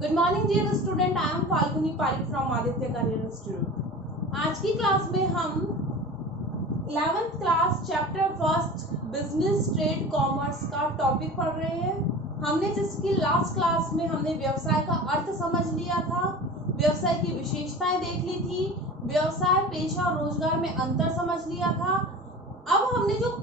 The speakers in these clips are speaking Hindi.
Good morning dear student, I am Falguni Pareek from Aditya career institute. आज की क्लास में हम 11th class chapter first business trade commerce का टॉपिक पढ़ रहे हैं। हमने जिसकी लास्ट क्लास में हमने व्यवसाय का अर्थ समझ लिया था, व्यवसाय की विशेषताएं देख ली थी, व्यवसाय पेशा और रोजगार में अंतर समझ लिया था। अब हमने जो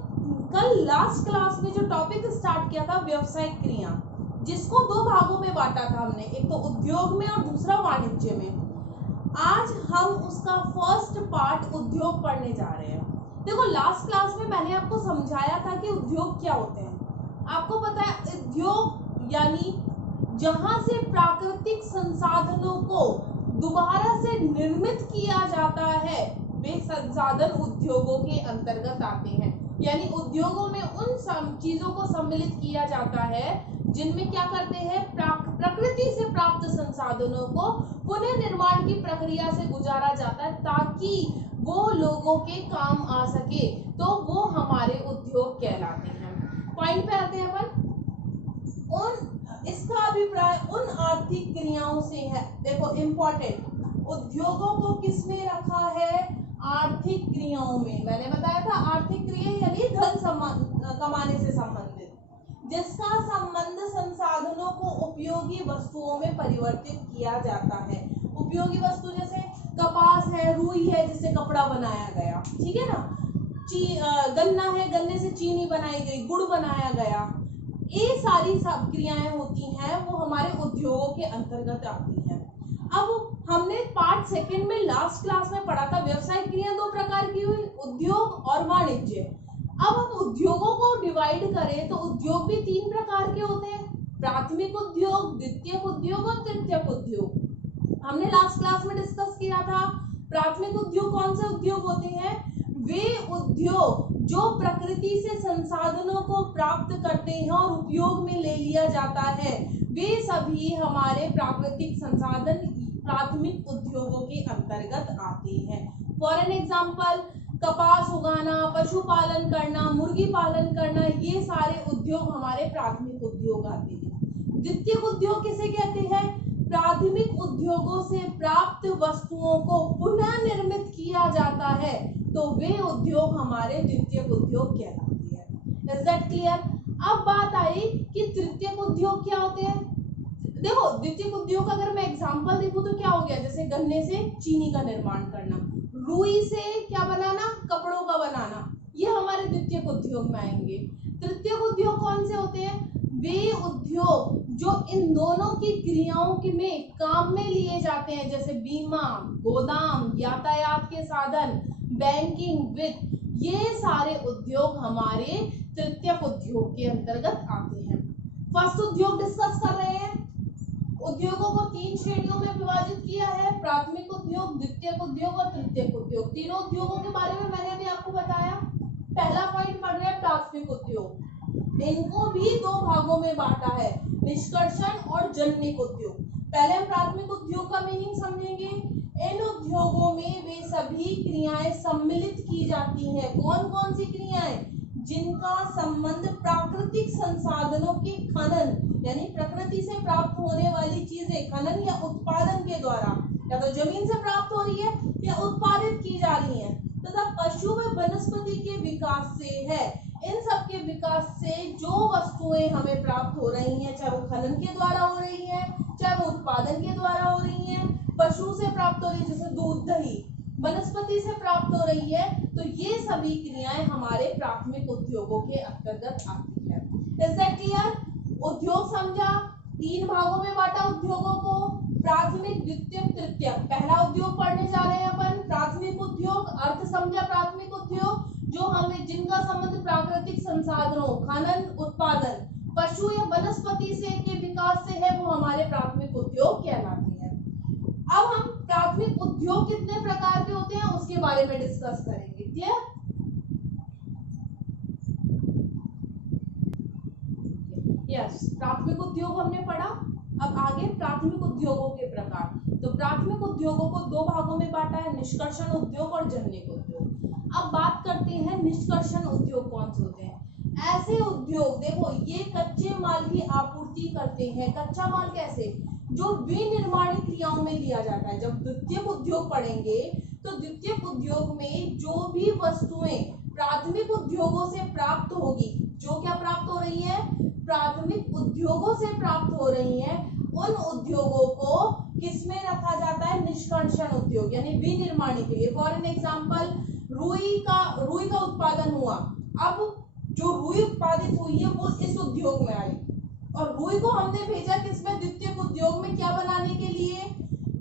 कल लास्ट क्लास में जो टॉपिक स्टार्ट किया था व्यवसायिक क्रिया, जिसको दो भागों में बांटा था हमने, एक तो उद्योग में और दूसरा वाणिज्य में। आज हम उसका फर्स्ट पार्ट उद्योग पढ़ने जा रहे हैं। देखो, लास्ट क्लास में मैंने आपको समझाया था कि उद्योग क्या होते हैं। आपको पता है उद्योग यानी जहां से प्राकृतिक संसाधनों को दोबारा से निर्मित किया जाता है, वे संसाधन उद्योगों के अंतर्गत आते हैं। यानी उद्योगों में उन चीजों को सम्मिलित किया जाता है जिनमें क्या करते हैं, प्रकृति से प्राप्त संसाधनों को पुनः निर्माण की प्रक्रिया से गुजारा जाता है ताकि वो लोगों के काम आ सके, तो वो हमारे उद्योग कहलाते हैं। पॉइंट पे आते हैं अपन। इसका अभिप्राय उन आर्थिक क्रियाओं से है। देखो इंपॉर्टेंट, उद्योगों को किसमें रखा है? आर्थिक क्रियाओं में। मैंने बताया था आर्थिक क्रिया यानी धन कमाने से संबंधित, जिसका संबंध संसाधनों को उपयोगी वस्तुओं में परिवर्तित किया जाता है। उपयोगी वस्तु जैसे कपास है, रुई है जिससे कपड़ा बनाया गया, ठीक है ना, गन्ना है, गन्ने से चीनी बनाई गई, गुड़ बनाया गया। ये सारी सब क्रियाएं होती हैं, वो हमारे उद्योगों के अंतर्गत आती हैं। अब हमने पार्ट सेकंड में लास्ट क्लास में पढ़ा था व्यवसायिक क्रिया दो प्रकार की हुई, उद्योग और वाणिज्य। अब हम उद्योगों को डिवाइड करें तो उद्योग भी तीन प्रकार के होते हैं, प्राथमिक उद्योग, द्वितीयक उद्योग और तृतीयक उद्योग। हमने लास्ट क्लास में डिस्कस किया था प्राथमिक उद्योग कौन से उद्योग होते हैं? वे उद्योग जो प्रकृति से संसाधनों को प्राप्त करते हैं और उपयोग में ले लिया जाता है, वे सभी हमारे प्राकृतिक संसाधन प्राथमिक उद्योगों के अंतर्गत आते हैं। फॉर एन एग्जाम्पल, कपास उगाना, पशुपालन करना, मुर्गी पालन करना, ये सारे उद्योग हमारे प्राथमिक उद्योग आते हैं। द्वितीयक उद्योग किसे कहते हैं? प्राथमिक उद्योगों से प्राप्त वस्तुओं को पुनः निर्मित किया जाता है, तो वे उद्योग हमारे द्वितीयक उद्योग कहलाते हैं। Is that clear? अब बात आई कि तृतीयक उद्योग क्या होते हैं। देखो, द्वितीयक उद्योग का अगर मैं एग्जांपल देखूं तो क्या हो गया, जैसे गन्ने से चीनी का निर्माण करना, रुई से क्या बनाना, कपड़ों का बनाना, ये हमारे द्वितीयक उद्योग में आएंगे। तृतीयक उद्योग कौन से होते हैं? वे उद्योग जो इन दोनों की क्रियाओं के में काम में लिए जाते हैं, जैसे बीमा, गोदाम, यातायात के साधन, बैंकिंग, वित्त, ये सारे उद्योग हमारे तृतीयक उद्योग के अंतर्गत आते हैं। फर्स्ट उद्योग डिस्कस कर रहे हैं। उद्योगों को तीन श्रेणियों में विभाजित किया है, प्राथमिक उद्योग, द्वितीयक उद्योग और तृतीयक उद्योग। तीनों उद्योगों के बारे में मैंने अभी आपको बताया। पहला पॉइंट पढ़ रहे हैं प्राथमिक उद्योग। इनको भी दो भागों में बांटा है, निष्कर्षण और जन्यक उद्योग। पहले हम प्राथमिक उद्योग का मीनिंग समझेंगे। इन उद्योगों में वे सभी क्रियाएं सम्मिलित की जाती हैं। कौन कौन सी क्रियाएं? जिनका संबंध प्राकृतिक संसाधनों के खनन यानी प्रकृति से प्राप्त होने वाली चीजें खनन या उत्पादन के द्वारा, या तो जमीन से प्राप्त हो रही है या उत्पादित की जा रही है, तथा पशु व वनस्पति के विकास से है। इन सब के विकास से जो वस्तुएं हमें प्राप्त हो रही हैं, चाहे वो खनन के द्वारा हो रही है, चाहे वो उत्पादन के द्वारा हो रही है, पशु से प्राप्त हो रही है जैसे दूध, दही, वनस्पति से प्राप्त हो रही है, तो ये सभी क्रियाएं हमारे प्राथमिक उद्योगों के अंतर्गत आती है। Is that clear? उद्योग समझा, तीन भागों में बांटा उद्योगों को, प्राथमिक, द्वितीयक, तृतीयक। पहला उद्योग पढ़ने जा रहे हैं अपन, प्राथमिक उद्योग। अर्थ समझा प्राथमिक उद्योग, जो हमें जिनका संबंध प्राकृतिक संसाधनों, खनन, उत्पादन, पशु या वनस्पति से के विकास से है, वो हमारे प्राथमिक उद्योग कहलाते हैं। अब हम प्राथमिक उद्योग कितने प्रकार के होते हैं उसके बारे में डिस्कस करेंगे। क्लियर? यस, प्राथमिक उद्योग हमने पढ़ा। अब आगे प्राथमिक उद्योगों के प्रकार। तो प्राथमिक उद्योगों को दो भागों में बांटा है, निष्कर्षण उद्योग और जन्यक उद्योग। अब बात करते हैं निष्कर्षण उद्योग कौन से होते हैं। ऐसे उद्योग, देखो, ये कच्चे माल की आपूर्ति करते हैं। कच्चा माल कैसे? जो विनिर्माणी क्रियाओं में लिया जाता है। जब द्वितीयक उद्योग पढ़ेंगे तो द्वितीयक उद्योग में जो भी वस्तुएं प्राथमिक उद्योगों से प्राप्त होगी, जो क्या प्राप्त हो रही है, प्राथमिक उद्योगों से प्राप्त हो रही हैं, उन उद्योगों को किसमें रखा जाता है, निष्कर्षण उद्योग यानी विनिर्माणी के लिए। फॉर एन एग्जांपल रुई का उत्पादन हुआ, अब जो रुई उत्पादित हुई है वो इस उद्योग में आई और रुई को हमने भेजा किसमें, द्वितीयक उद्योग में, क्या बनाने के लिए,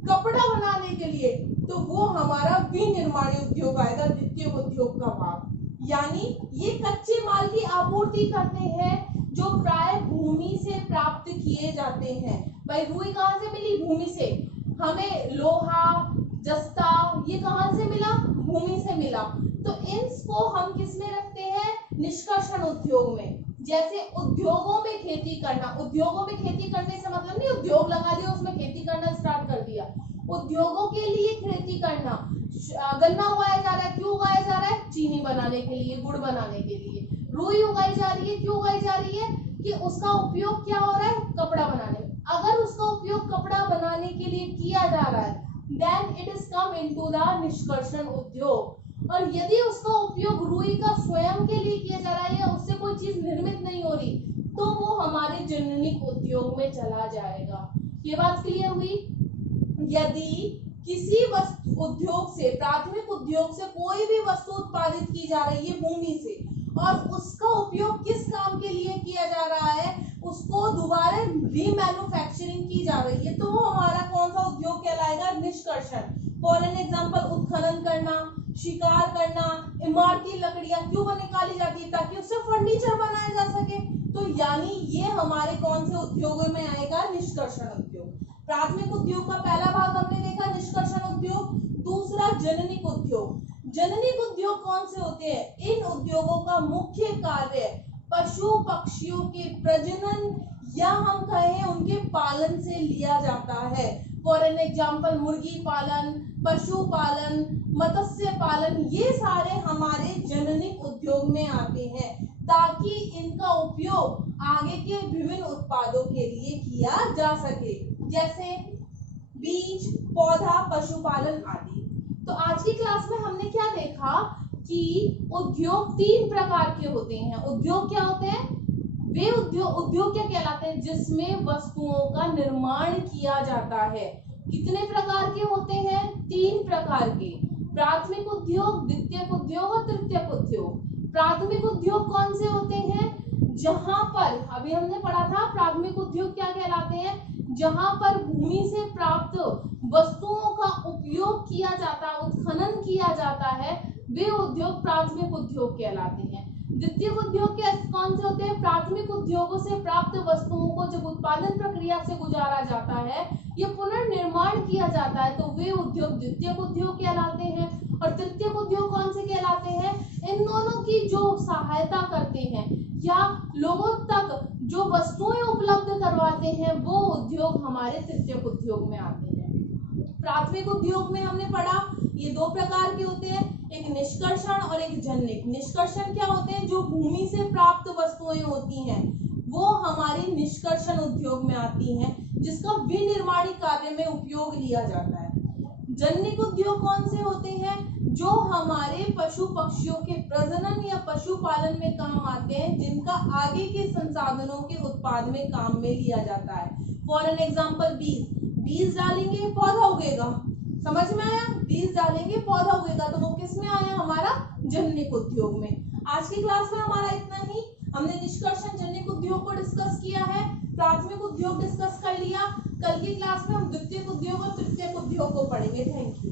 कपड़ा बनाने के लिए, तो वो हमारा विनिर्माणी उद्योग आएगा, द्वितीयक उद्योग का भाग। यानी ये कच्चे माल की आपूर्ति करते हैं जो प्राय भूमि से प्राप्त किए जाते हैं। भाई रुई कहाँ से मिली, भूमि से। हमें लोहा, जस्ता, ये कहाँ से मिला, भूमि से मिला। तो इनको हम किस में रखते हैं, निष्कर्षण उद्योग में। जैसे उद्योगों में खेती करना, उद्योगों में खेती करने से मतलब नहीं उद्योग लगा दिया उसमें खेती करना स्टार्ट कर दिया। उद्योगों के लिए खेती करना, गन्ना उगाया जा रहा है, क्यों उगाया जा रहा है, चीनी बनाने के लिए, गुड़ बनाने के लिए। रुई उगाई जा रही है, क्यों उगाई जा रही है, कि उसका उपयोग क्या हो रहा है, कपड़ा बनाने। अगर उसका उपयोग कपड़ा बनाने के लिए किया जा रहा है then it is come into the निष्कर्षण उद्योग। और यदि उसका उपयोग रुई का स्वयं के लिए किया जा रहा है या उससे कोई चीज निर्मित नहीं हो रही तो वो हमारे जननिक उद्योग में चला जाएगा। ये बात क्लियर हुई। यदि किसी वस्तु उद्योग से, प्राथमिक उद्योग से कोई भी वस्तु उत्पादित की जा रही है भूमि से और उसका उपयोग किस काम के लिए किया जा रहा है, उसको दोबारा रीमैन्युफैक्चरिंग की जा रही है, तो वो हमारा कौन सा उद्योग कहलाएगा, निष्कर्षण। फॉर एन एग्जांपल उत्खनन करना, शिकार करना, इमारती लकड़ियां क्यों निकाली जाती है, ताकि उससे फर्नीचर बनाया जा सके। तो यानी ये हमारे कौन से उद्योगों में आएगा, निष्कर्षण उद्योग। प्राथमिक उद्योग का पहला भाग हमने देखा निष्कर्षण उद्योग। दूसरा जननिक उद्योग। जननिक उद्योग कौन से होते हैं, इन उद्योगों का मुख्य कार्य पशु पक्षियों के प्रजनन या हम कहें उनके पालन से लिया जाता है। फॉर एन एग्जाम्पल मुर्गी पालन, पशु पालन, मत्स्य पालन, ये सारे हमारे जननिक उद्योग में आते हैं ताकि इनका उपयोग आगे के विभिन्न उत्पादों के लिए किया जा सके, जैसे बीज, पौधा, पशुपालन आदि। तो आज की क्लास में हमने क्या देखा कि उद्योग 3 प्रकार के होते हैं। उद्योग क्या होते हैं, वे उद्योग क्या कहलाते हैं, जिसमें वस्तुओं का निर्माण किया जाता है। कितने प्रकार के होते हैं, 3 प्रकार के। प्राथमिक उद्योग, द्वितीयक उद्योग और तृतीयक उद्योग। प्राथमिक उद्योग कौन से होते हैं, जहां पर अभी हमने पढ़ा था प्राथमिक उद्योग क्या कहलाते हैं, जहां पर भूमि से प्राप्त वस्तुओं का उपयोग किया जाता है, उत्खनन किया जाता है, वे उद्योग प्राथमिक उद्योग कहलाते हैं। द्वितीयक उद्योग के कौन से होते हैं, प्राथमिक उद्योगों से प्राप्त वस्तुओं को जब उत्पादन प्रक्रिया से गुजारा जाता है या पुनर्निर्माण किया जाता है तो वे उद्योग द्वितीयक उद्योग कहलाते हैं। और तृतीयक उद्योग कौन से कहलाते हैं, इन दोनों की जो सहायता करते हैं या लोगों तक जो वस्तुएं उपलब्ध करवाते हैं वो उद्योग हमारे तृतीयक उद्योग में आते हैं। प्राथमिक उद्योग में हमने पढ़ा ये 2 प्रकार के होते हैं, एक निष्कर्षण और एक जननिक। निष्कर्षण क्या होते हैं, जो भूमि से प्राप्त वस्तुएं होती हैं वो हमारे निष्कर्षण उद्योग में आती हैं, जिसका विनिर्माणी कार्य में उपयोग लिया जाता है। जननिक उद्योग कौन से होते हैं, जो हमारे पशु पक्षियों के प्रजनन या पशुपालन में काम आते हैं, जिनका आगे के संसाधनों के उत्पाद में काम में लिया जाता है। फॉर एन एग्जाम्पल बीज डालेंगे पौधा उगेगा, समझ में आया, बीज डालेंगे पौधा उगेगा, तो वो किस में आया, हमारा जननिक उद्योग में। आज की क्लास में हमारा इतना ही। हमने निष्कर्षण जननिक उद्योग को डिस्कस किया है, प्राथमिक उद्योग डिस्कस कर लिया। कल की क्लास में हम द्वितीयक उद्योग और तृतीयक उद्योग को पढ़ेंगे। Thank you.